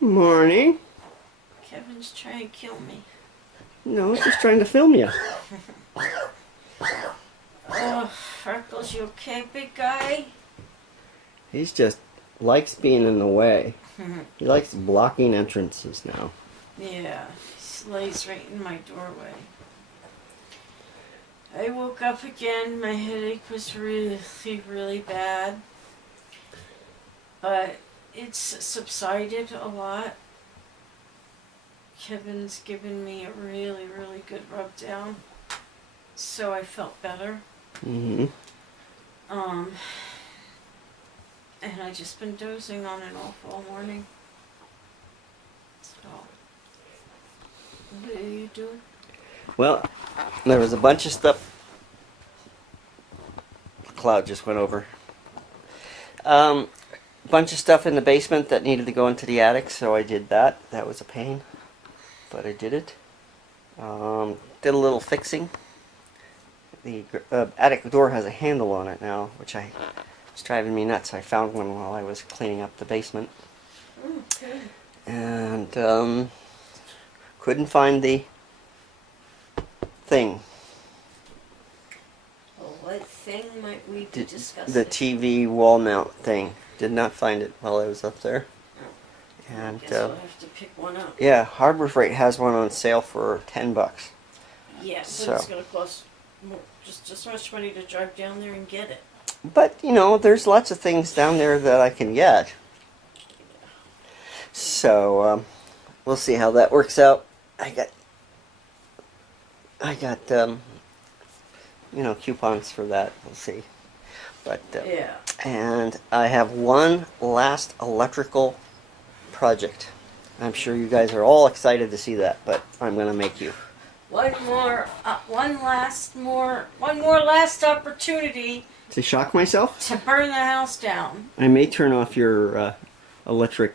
Morning. Kevin's trying to kill me. No, he's just trying to film you. Oh, Freckles, you okay, big guy? He's just likes being in the way. He likes blocking entrances now. Yeah, he lays right in my doorway. I woke up again. My headache was really, really bad. But it's subsided a lot. Kevin's given me a really, really good rub down. So I felt better. Mm-hmm. And I just been dozing on and off all morning. So, what are you doing? Well, there was a bunch of stuff. The cloud just went over. Bunch of stuff in the basement that needed to go into the attic, so I did that. That was a pain, but I did it. Did a little fixing. The attic door has a handle on it now, which was driving me nuts. I found one while I was cleaning up the basement. Okay. And couldn't find the thing. Well, what thing might we be discussing? The TV wall mount thing. Did not find it while I was up there. And guess we'll have to pick one up. yeah, Harbor Freight has one on sale for $10. Yeah, So it's going to cost just as much money to drive down there and get it. But you know, there's lots of things down there that I can get. So we'll see how that works out. I got you know, coupons for that. We'll see. But yeah. And I have one last electrical project. I'm sure you guys are all excited to see that, but I'm going to make you. One more last opportunity To shock myself? to burn the house down. I may turn off your electric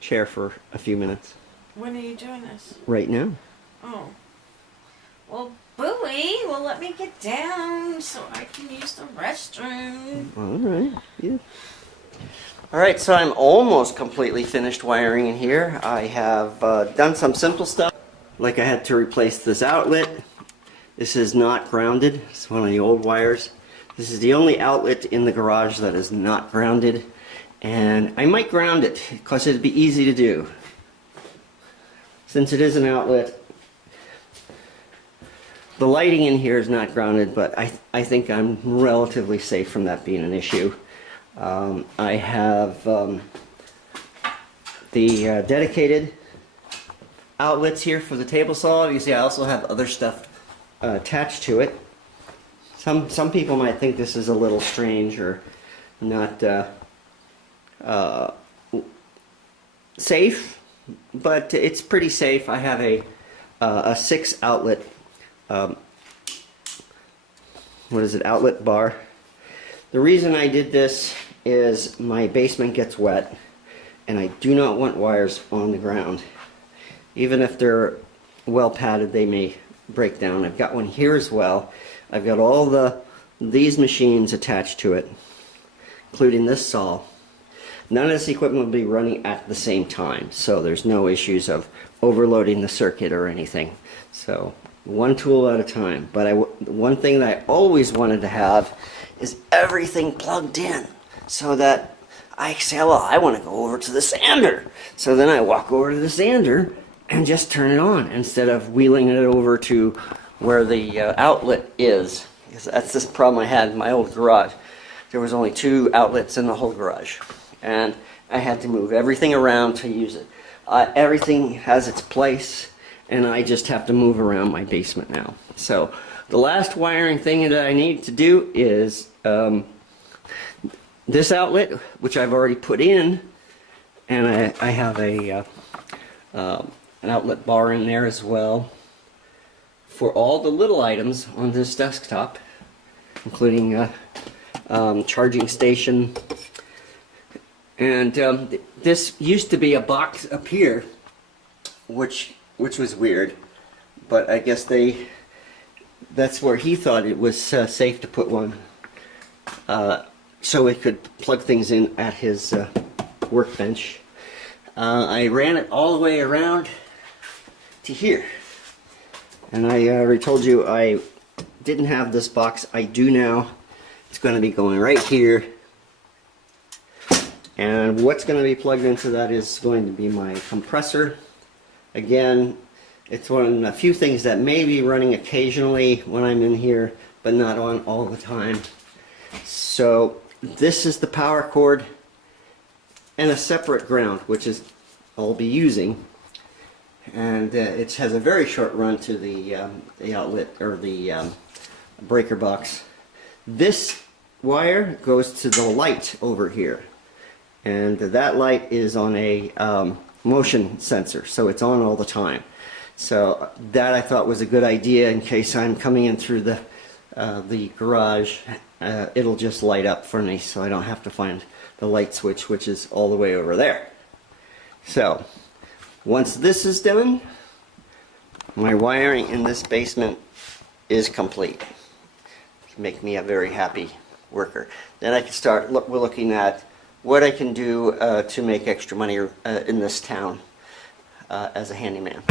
chair for a few minutes. When are you doing this? Right now. Oh. Well, Bowie, well, let me get down so I can use the restroom. All right. Yeah. All right, so I'm almost completely finished wiring in here. I have done some simple stuff, like I had to replace this outlet. This is not grounded. It's one of the old wires. This is the only outlet in the garage that is not grounded, and I might ground it because it'd be easy to do. Since it is an outlet, the lighting in here is not grounded, but I think I'm relatively safe from that being an issue. I have the dedicated outlets here for the table saw. You see, I also have other stuff attached to it. Some people might think this is a little strange or not safe, but it's pretty safe. I have a 6 outlet outlet bar. The reason I did this is my basement gets wet and I do not want wires on the ground. Even if they're well padded, they may break down. I've got one here as well. I've got all these machines attached to it, including this saw. None of this equipment will be running at the same time, so there's no issues of overloading the circuit or anything. So one tool at a time. But one thing that I always wanted to have is everything plugged in, so that I say, well, I want to go over to the sander. So then I walk over to the sander and just turn it on instead of wheeling it over to where the outlet is. Because that's this problem I had in my old garage. There was only 2 outlets in the whole garage, and I had to move everything around to use it. Everything has its place, and I just have to move around my basement now. So the last wiring thing that I need to do is this outlet, which I've already put in, and I have an outlet bar in there as well for all the little items on this desktop, including charging station. And this used to be a box up here, which was weird, but I guess that's where he thought it was safe to put one, so he could plug things in at his workbench. I ran it all the way around to here, and I already told you I didn't have this box. I do now. It's going to be going right here, and what's going to be plugged into that is going to be my compressor. Again, it's one of the few things that may be running occasionally when I'm in here, but not on all the time. So this is the power cord and a separate ground, which is I'll be using. And it has a very short run to the outlet, or the breaker box. This wire goes to the light over here, and that light is on a motion sensor, so it's on all the time. So that I thought was a good idea in case I'm coming in through the garage. It'll just light up for me, so I don't have to find the light switch, which is all the way over there. So once this is done, my wiring in this basement is complete. Make me a very happy worker. Then I can start looking at what I can do to make extra money in this town as a handyman.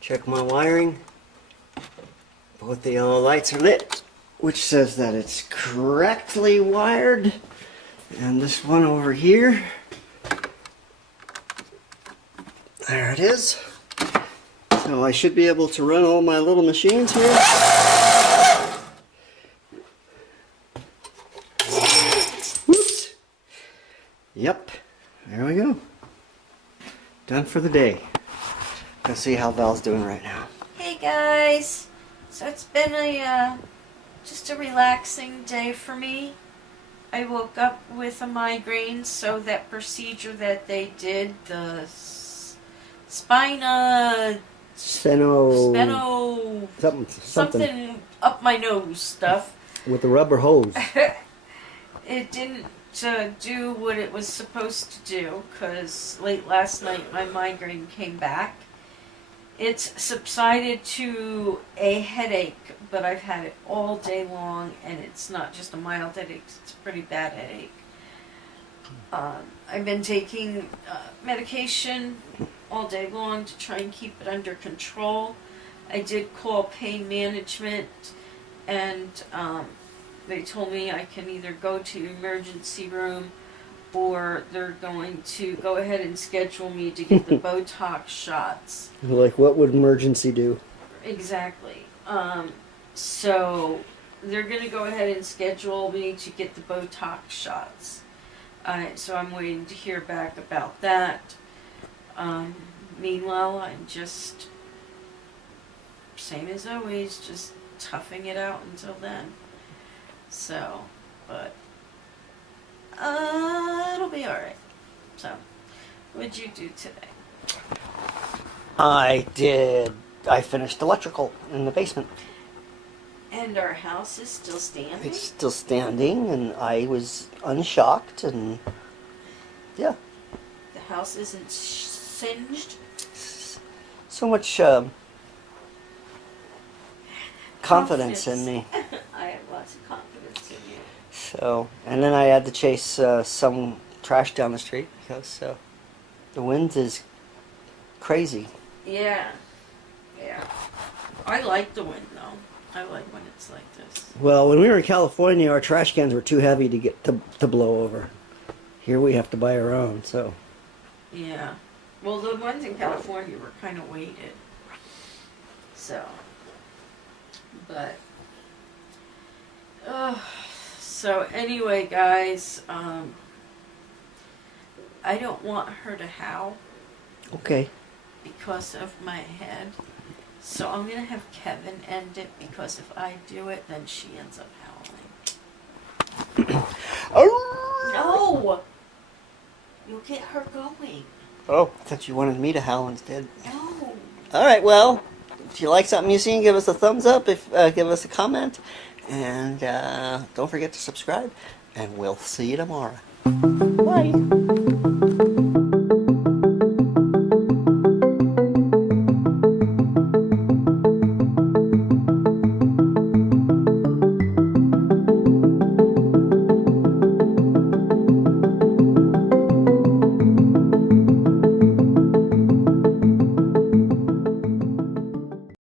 Check my wiring. Both the yellow lights are lit, which says that it's correctly wired. And this one over here, there it is. So I should be able to run all my little machines here. Whoops. Yep, there we go. Done for the day. Let's see how Val's doing right now. Hey guys, so it's been just a relaxing day for me. I woke up with a migraine, so that procedure that they did, the spino something up my nose stuff. With the rubber hose. It didn't do what it was supposed to do, because late last night my migraine came back. It's subsided to a headache, but I've had it all day long, and it's not just a mild headache, it's a pretty bad headache. I've been taking medication all day long to try and keep it under control. I did call pain management, and they told me I can either go to the emergency room, or they're going to go ahead and schedule me to get the Botox shots. Like, what would emergency do? Exactly. So they're going to go ahead and schedule me to get the Botox shots. So I'm waiting to hear back about that. Meanwhile, I'm just, same as always, just toughing it out until then. So, but it'll be alright. So, what'd you do today? I finished electrical in the basement. And our house is still standing? It's still standing, and I was unshocked, and yeah. The house isn't singed? So much confidence in me. I have lots of confidence in you. So, and then I had to chase some trash down the street because the wind is crazy. Yeah. Yeah. I like the wind though. I like when it's like this. Well, when we were in California, our trash cans were too heavy to get to blow over. Here we have to buy our own, so. Yeah. Well, the ones in California were kind of weighted. So. But. So anyway, guys, I don't want her to howl Okay. because of my head. So I'm going to have Kevin end it because if I do it, then she ends up howling. No! You'll get her going. Oh, I thought you wanted me to howl instead. No. All right, well, if you like something you see, give us a thumbs up. If give us a comment, and don't forget to subscribe. And we'll see you tomorrow. Bye.